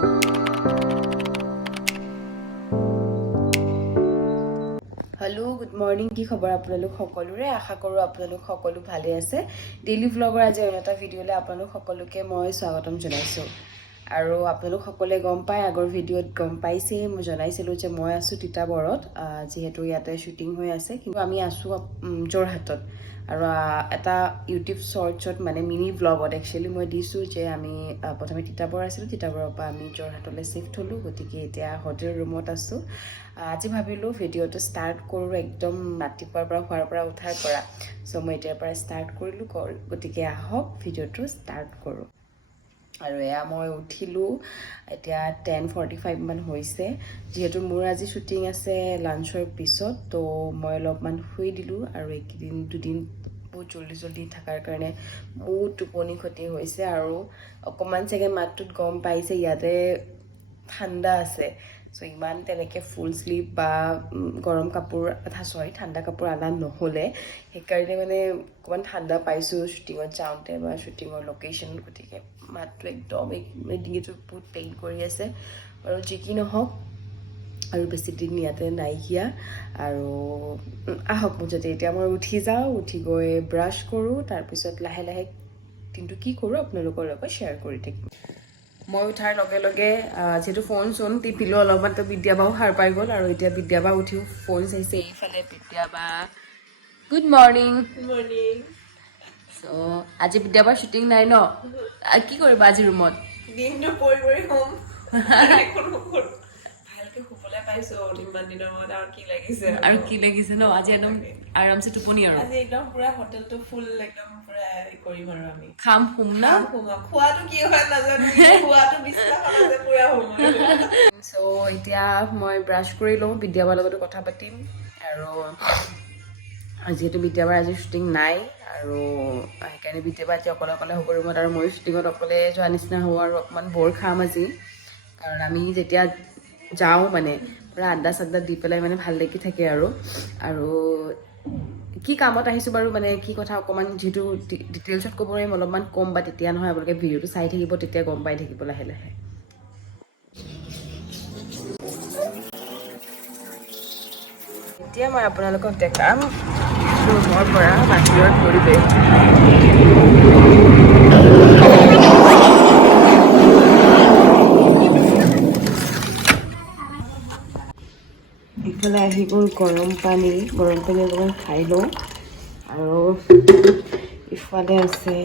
hello good morning কি খবৰ আপোনালোক সকলোৰে আশা কৰো আপোনালোক সকলো ভালে আছে ডেইলি ব্লগৰ আজি এটা ভিডিঅ'লে আপোনালোক সকলোকে মই স্বাগতম জনাইছো আৰু আপোনালোক সকলোৱে গম পায় আগৰ ভিডিঅ'ত গম পাইছে মই জনাইছিলো যে মই আছো তিতাবৰত যেহেতু ইয়াতে শুটিং হৈ আছে কিন্তু আমি আছো জৰহাটত আৰু এটা ইউটিউব শৰ্টছত মানে মিনি ব্লগত একচুয়ালি মই দিছো যে আমি প্ৰথমে তিতাবৰ আছিল তিতাবৰৰ পৰা আমি জৰহাটলৈ শিফট হলো গতিকে এতিয়া হোটেল ৰুমত আছো আজি ভাবিলো ভিডিঅ'টো ষ্টাৰ্ট কৰো একদম ৰাতিপুৱাৰ পৰা খোৱাৰ পৰা উঠাৰ পৰা সো মই এতিয়াৰ পৰা ষ্টাৰ্ট কৰিলো গতিকে আহক ভিডিঅ'টো ষ্টাৰ্ট কৰো আৰু এয়া মই উঠিলো এতিয়া 10:45 মান হৈছে যেহেতু মোৰ আজি শুটিং আছে লাঞ্চৰ পিছত তো মই অলপমান শুই দিলো আৰু একদিন দুদিন বহুত জলদি থকাৰ কাৰণে বহুত টোপনি ক্ষতি হৈছে আৰু অকমান চাগে মাতটোত গম পাইছে ইয়াতে ঠাণ্ডা আছে সো ইমান তেনেকে ফুল স্লিপ বা গৰম কাপোৰ সৰি ঠাণ্ডা কাপোৰ আনা নহ'লে সেইকাৰণে মানে অকমান ঠাণ্ডা পাইছো শুটিঙত যাওঁতে বা শুটিঙৰ লোকেশ্যন গতিকে মাতটো একদম ডিঙিটো বহুত পেইন কৰি আছে আৰু যি কি নহওক আৰু বেছি দিন ইয়াতে নাইকিয়া আৰু আহক মুঠতে এতিয়া মই উঠি যাওঁ উঠি গৈ ব্ৰাছ কৰোঁ তাৰপিছত লাহে লাহে কিন্তু কি কৰোঁ আপোনালোকৰ লগত শ্বেয়াৰ কৰি থাকিম মই উঠাৰ লগে লগে যেহেতু ফোন চোন টিপিলো অলপমান তো বিদ্যাবাও সাৰ পাই গ'ল আৰু এতিয়া বিদ্যাবা উঠিও ফোন চাইছে এইফালে বিদ্যাবা গুড মৰ্ণিং চ' আজি বিদ্যাবাৰ শ্বুটিং নাই ন কি কৰিবা আজি ৰুমত দিনটো পৰি পৰি হ'ম ভালকে শুবলৈ পাইছো ইমান দিনৰ মূৰত আৰু কি লাগিছে ন আজি একদম আৰামছে টোপনি আৰু আজি একদম পুৰা হোটেলটো ফুল একদম পুৰা কৰিম আৰু আমি খাম শুম না খোৱাটো কি হয় নাজানো খোৱাটো বিছনাখনতে পুৰা হ'ম চ' এতিয়া মই ব্ৰাছ কৰি লওঁ বিদ্যাবাৰ লগতো কথা পাতিম আৰু যিহেতু বিদ্যাবাৰ আজি শ্বুটিং নাই আৰু সেইকাৰণে বিদ্যাবাৰ আজি অকলে অকলে হ'ব ৰুমত আৰু ময়ো শ্বুটিঙত অকলে যোৱা নিচিনা হ'ব আৰু অকণমান বৰ খাম আজি কাৰণ আমি যেতিয়া যাওঁ মানে পুৰা আড্ডা চাড্ডা দি পেলাই মানে ভাল লাগি থাকে আৰু কি কামত আহিছোঁ বাৰু মানে কি কথা অকণমান যিহেতু ডিটেইলছত ক'ব পাৰিম অলপমান কম বা তেতিয়া নহয় আপোনালোকে ভিডিঅ'টো চাই থাকিব তেতিয়া গম পাই থাকিব লাহে লাহে এতিয়া মই আপোনালোকক দেখাম ৰুমৰ পৰা বাহিৰৰ পৰিৱেশ ইফালে আহি গ'ল গৰম পানী অকণমান খাই লওঁ আৰু ইফালে আছে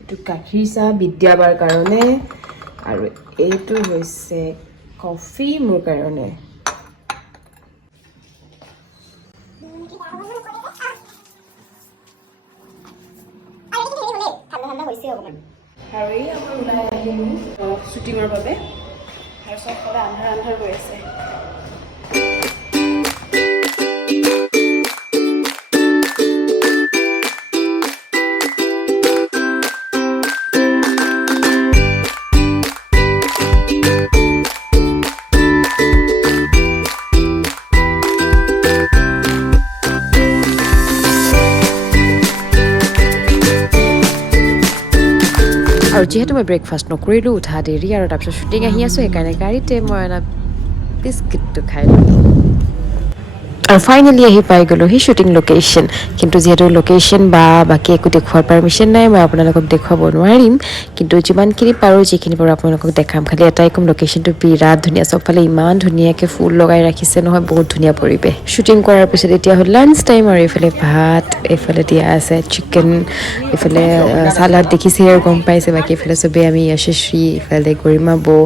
এইটো গাখীৰ চাহ বিদ্যাবাৰ কাৰণে আৰু এইটো হৈছে কফি মোৰ কাৰণে আৰু এই আমাৰ ওলাই আহিলোঁ শ্বুটিঙৰ বাবে আৰু চবফালে আন্ধাৰ আন্ধাৰ হৈ আছে আৰু যিহেতু মই ব্ৰেকফাষ্ট নকৰিলোঁ উঠা দেৰি আৰু তাৰপিছত শ্বুটিং আহি আছোঁ সেইকাৰণে গাড়ীতে মই এটা বিস্কিটটো খাই ল'লোঁ আৰু ফাইনেলি আহি পাই গ'লোঁ সেই শ্বুটিং লোকেশ্যন কিন্তু যিহেতু লোকেশ্যন বা বাকী একো দেখুওৱাৰ পাৰ্মিশ্যন নাই মই আপোনালোকক দেখুৱাব নোৱাৰিম কিন্তু যিমানখিনি পাৰোঁ যিখিনি পাৰোঁ আপোনালোকক দেখাম খালি এটাই ক'ম লোকেশ্যনটো বিৰাট ধুনীয়া চবফালে ইমান ধুনীয়াকৈ ফুল লগাই ৰাখিছে নহয় বহুত ধুনীয়া পৰিৱেশ শ্বুটিং কৰাৰ পিছত এতিয়া হ'ল লাঞ্চ টাইম আৰু এইফালে ভাত এইফালে দিয়া আছে চিকেন এইফালে চালাড দেখিছে আৰু গম পাইছে বাকী এইফালে চবেই আমি যশস্বী ইফালে গৰিমা বৌ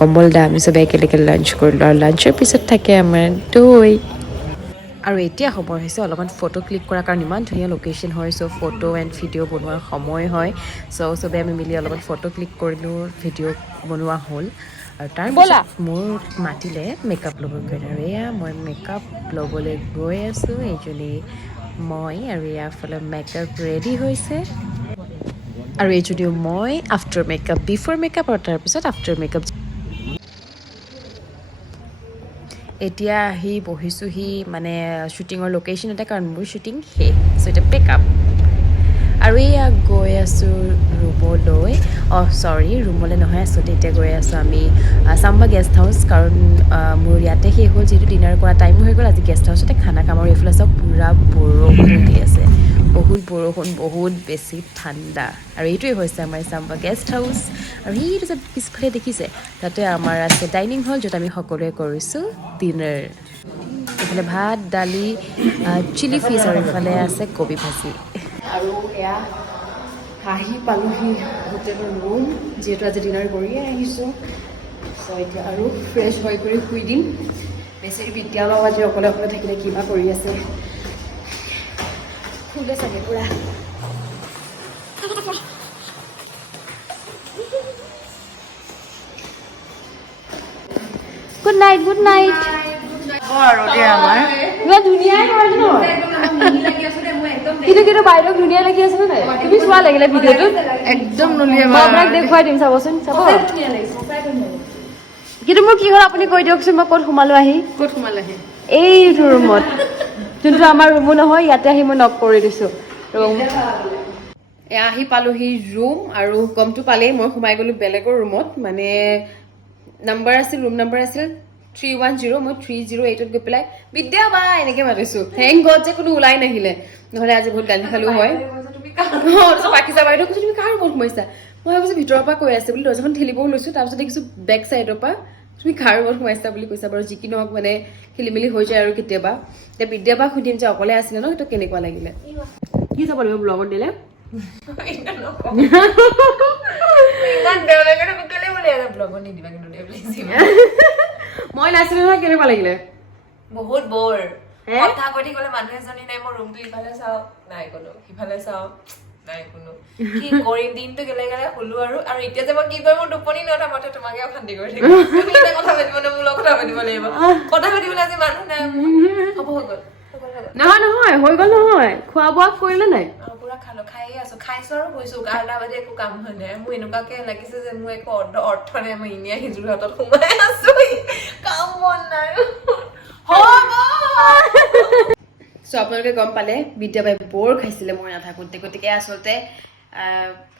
কমল দা আমি চবেই একেলগে লাঞ্চ কৰিলোঁ আৰু লাঞ্চৰ পিছত থাকে আমাৰ দৈ আৰু এতিয়া খবৰ হৈছে অলপমান ফটো ক্লিক কৰাৰ কাৰণে ইমান ধুনীয়া লোকেশ্যন হয় চ' ফটো এণ্ড ভিডিঅ' বনোৱাৰ সময় হয় চ' চবেই আমি মিলি অলপমান ফটো ক্লিক কৰিলোঁ ভিডিঅ' বনোৱা হ'ল আৰু তাৰপিছত মোৰ মাতিলে মেকআপ ল'বৰ কাৰণে আৰু এয়া মই মেকআপ ল'বলৈ গৈ আছোঁ এইজনী মই আৰু ইয়াৰফালে মেকআপ ৰেডি হৈছে আৰু এইজনীও মই আফটাৰ মেকআপ বিফৰ মেকআপ আৰু তাৰপিছত আফটাৰ মেকআপ এতিয়া আহি বহিছোঁহি মানে শ্বুটিঙৰ লোকেশ্যন এটা কাৰণ মোৰ শ্বুটিং শেষ চ' এতিয়া পেকআপ আৰু এয়া গৈ আছোঁ ৰুমলৈ চৰি ৰুমলৈ নহয় আচলতে এতিয়া গৈ আছোঁ আমি চাম্বা গেষ্ট হাউচ কাৰণ মোৰ ইয়াতে শেষ হ'ল যিহেতু ডিনাৰ কৰা টাইম হৈ গ'ল আজি গেষ্ট হাউচতে খানা খাম আৰু এইফালে চব পূৰা বৰষুণ দি আছে বহুত বৰষুণ বহুত বেছি ঠাণ্ডা আৰু এইটোৱে হৈছে আমাৰ চাম্বা গেষ্ট হাউচ আৰু সেইটো যে পিছফালে দেখিছে তাতে আমাৰ আছে ডাইনিং হল য'ত আমি সকলোৱে কৰিছোঁ ডিনাৰ এইফালে ভাত দালি চিলি ফিছ আৰু এইফালে আছে কবি ভাজি আৰু এয়া আহি পালোহি হোটেলৰ ৰুম যিহেতু আজি ডিনাৰ কৰিয়ে আহিছোঁ চ' এতিয়া আৰু ফ্ৰেছ হৈ কৰি শুই দিম বেছি বিদ্যালয় আজি অকলে অকলে থাকিলে কিবা কৰি আছে শুলে চাগে পূৰা গুড নাইট গুড নাইট আৰু দিয়া আমাৰ ইমান ধুনীয়াই হয় ন কিন্তু বাইদেউ ধুনীয়া লাগি আছে নে নাই তুমি চোৱা লাগিলে ভিডিঅ'টো একদম নলিয়া মই আপোনাক দেখুৱাই দিম চাবচোন চাব কিন্তু মোৰ কি হ'ল আপুনি কৈ দিয়কচোন মই ক'ত সোমালো আহি এইটো ৰুমত যোনটো আমাৰ ৰুমো নহয় ইয়াতে আহি মই নক কৰি দিছোঁ ৰুম এয়া আহি পালোহি ৰুম আৰু গমটো পালেই মই সোমাই গ'লোঁ বেলেগৰ ৰুমত মানে নাম্বাৰ আছিল ৰুম নাম্বাৰ আছিল 310 মই 308ত গৈ পেলাই বিদ্যা বা এনেকৈ মাতিছোঁ থেংক গড যে কোনো ওলাই নাহিলে নহ'লে আজি বহুত গালি খালোঁ হয় পাকিস্তান বাইদেউ কৈছোঁ তুমি কাৰ ৰুমত সোমাইছা মই ভাবিছোঁ ভিতৰৰ পৰা কৈ আছে বুলি দৰ্জাখন ঠেলিবও লৈছোঁ তাৰপিছত দেখিছোঁ বেক চাইডৰ পৰা তুমি কাৰ ৰুমত সোমাইছা বুলি কৈছা বাৰু যি কি নহওক মানে খেলি মেলি হৈ যায় আৰু কেতিয়াবা এতিয়া বিদ্যা বা সুধিম যে অকলে আছিলে ন সেইটো কেনেকুৱা লাগিলে কি চাব লাগিব ব্লগত দিলে মই নাছিলো নহয় কেনেকুৱা লাগিলে বহুত বৰ কথা কৈ থাকিলে মানুহ এজনী নাই মই ৰুমটো ইফালে চাওঁ নাই কোনো সিফালে চাওঁ নাই কোনো কি কৰিম দিনটো গেলে গেলে শুলো আৰু এতিয়া যে মই কি কৰিম মোৰ টোপনি নটা মতে তোমাকে অশান্তি কৰি থাকিম কথা পাতিব মোৰ লগত কথা পাতিব লাগিব কথা পাতিবলৈ আজি মানুহ নাই হ'ব হৈ গ'ল নহয় নহয় হৈ গ'ল নহয় খোৱা বোৱা কৰিলে নাই পুৰা খালো খাইয়ে আছো খাইছো আৰু শুইছো আৰু তাৰ বাদে একো কাম হোৱা নাই মোৰ এনেকুৱাকে লাগিছে যে মোৰ একো অৰ্থ নাই মই এনেই আহি জুৰ হাতত সোমাই আছো কাম মন নাই চ' আপোনালোকে গম পালে বিদ্যাবাই বৰ খাইছিলে মই নাথাকোঁতে গতিকে আচলতে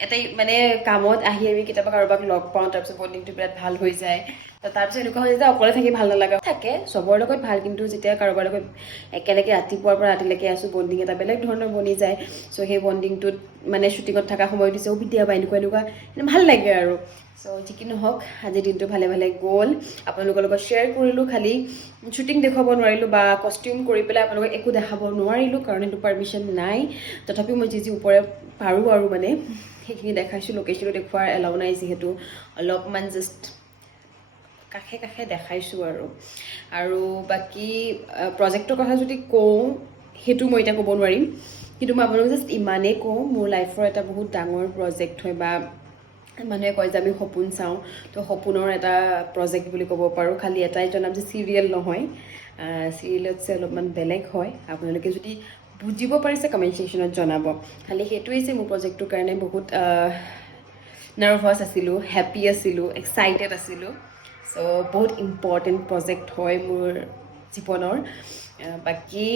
এটাই মানে কামত আহি আমি কেতিয়াবা কাৰোবাক লগ পাওঁ তাৰপিছত বণ্ডিংটো বিৰাট ভাল হৈ যায় তো তাৰপিছত এনেকুৱা হৈ যায় যে অকলে থাকি ভাল নালাগে থাকে চবৰ লগত ভাল কিন্তু যেতিয়া কাৰোবাৰ লগত একেলগে ৰাতিপুৱাৰ পৰা ৰাতিলৈকে আছোঁ বণ্ডিং এটা বেলেগ ধৰণৰ বনি যায় চ' সেই বণ্ডিংটোত মানে শ্বুটিঙত থকা সময় দিছে বিদ্যাবা এনেকুৱা ভাল লাগে আৰু চ' যি কি নহওক আজিৰ দিনটো ভালে ভালে গ'ল আপোনালোকৰ লগত শ্বেয়াৰ কৰিলোঁ খালি শ্বুটিং দেখুৱাব নোৱাৰিলোঁ বা কষ্টিউম কৰি পেলাই আপোনালোকক একো দেখাব নোৱাৰিলোঁ কাৰণ সেইটো পাৰ্মিশ্যন নাই তথাপিও মই যি ওপৰে পাৰোঁ আৰু মানে সেইখিনি দেখাইছোঁ লোকেশ্যনো দেখুৱাৰ এলাউ নাই যিহেতু অলপমান জাষ্ট কাষে কাষে দেখাইছোঁ আৰু বাকী প্ৰজেক্টৰ কথা যদি কওঁ সেইটো মই এতিয়া ক'ব নোৱাৰিম কিন্তু মই আপোনালোকক জাষ্ট ইমানেই কওঁ মোৰ লাইফৰ এটা বহুত ডাঙৰ প্ৰজেক্ট হয় বা মানুহে কয় যে আমি সপোন চাওঁ তো সপোনৰ এটা প্ৰজেক্ট বুলি ক'ব পাৰোঁ খালি এটাই জনাম যে চিৰিয়েল নহয় চিৰিয়েলতছে অলপমান বেলেগ হয় আপোনালোকে যদি বুজিব পাৰিছে কমেণ্ট ছেকশ্যনত জনাব খালি সেইটোৱেই যে মোৰ প্ৰজেক্টটোৰ কাৰণে বহুত নাৰ্ভাছ আছিলোঁ হেপ্পী আছিলোঁ এক্সাইটেড আছিলোঁ চ' বহুত ইম্পৰ্টেণ্ট প্ৰজেক্ট হয় মোৰ জীৱনৰ বাকী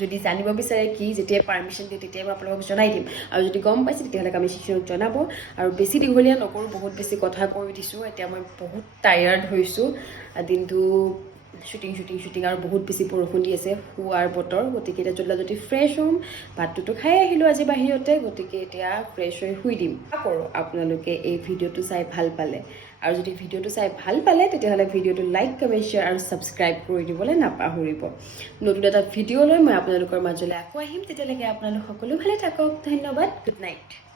যদি জানিব বিচাৰে কি যেতিয়াই পাৰ্মিশ্যন দিয়ে তেতিয়াই মই আপোনালোকক জনাই দিম আৰু যদি গম পাইছে তেতিয়াহ'লে কমেণ্ট ছেকশ্যনত জনাব আৰু বেছি দীঘলীয়া নকৰোঁ বহুত বেছি কথা কৈ দিছোঁ এতিয়া মই বহুত টায়াৰ্ড হৈছোঁ দিনটো শ্বুটিং আৰু বহুত বেছি বৰষুণ দি আছে শোৱাৰ বতৰ গতিকে এতিয়া যদি ফ্ৰেছ হ'ম ভাতটোতো খাই আহিলোঁ আজি বাহিৰতে গতিকে এতিয়া ফ্ৰেছ হৈ শুই দিম কৰোঁ আপোনালোকে এই ভিডিঅ'টো চাই ভাল পালে আৰু যদি ভিডিঅ'টো চাই ভাল পালে তেতিয়াহ'লে ভিডিঅ'টো লাইক কমেণ্ট শ্বেয়াৰ আৰু ছাবস্ক্ৰাইব কৰি দিবলৈ নাপাহৰিব নতুন এটা ভিডিঅ' লৈ মই আপোনালোকৰ মাজলৈ আকৌ আহিম তেতিয়ালৈকে আপোনালোক সকলো ভালে থাকক ধন্যবাদ গুড নাইট